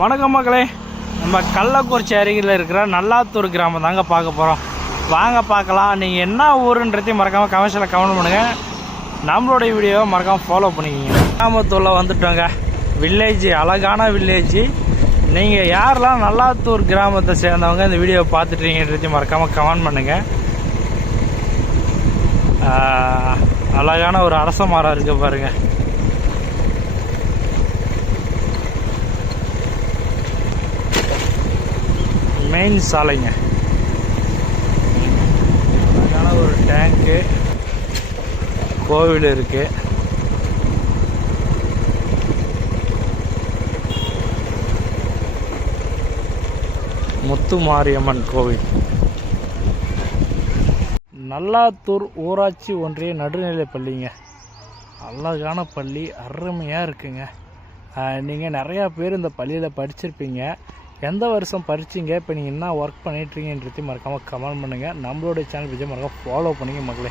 வணக்கம் மக்களே, நம்ம கள்ளக்குறிச்சி அருகில் இருக்கிற நல்லாத்தூர் கிராமம் தாங்க பார்க்க போகிறோம். வாங்க பார்க்கலாம். நீங்கள் என்ன ஊருன்றதையும் மறக்காமல் கமெண்ட்ஸில் கமெண்ட் பண்ணுங்கள். நம்மளுடைய வீடியோவை மறக்காமல் ஃபாலோ பண்ணிக்கிங்க. கிராமத்தூரில் வந்துட்டோங்க. வில்லேஜ், அழகான வில்லேஜ். நீங்கள் யாரெல்லாம் நல்லாத்தூர் கிராமத்தை சேர்ந்தவங்க இந்த வீடியோவை பார்த்துட்டீங்கன்றதையும் மறக்காமல் கமெண்ட் பண்ணுங்கள். அழகான ஒரு அரச மரம் இருக்குது பாருங்கள். மெயின் சாலைங்க. அழகான ஒரு டேங்க்கு, கோவில் இருக்கு. முத்துமாரியம்மன் கோவில். நல்லாத்தூர் ஊராட்சி ஒன்றிய நடுநிலை பள்ளிங்க. அழகான பள்ளி, அருமையாக இருக்குங்க. நீங்கள் நிறையா பேர் இந்த பள்ளியில் படிச்சிருப்பீங்க. எந்த வருஷம் படிச்சிங்க, இப்போ நீங்கள் என்ன ஒர்க் பண்ணிட்டுருங்கன்றதையும் மறக்காமல் கமெண்ட் பண்ணுங்கள். நம்மளோட சேனல் விஜய் மறக்காம ஃபாலோ பண்ணிங்க மக்களே.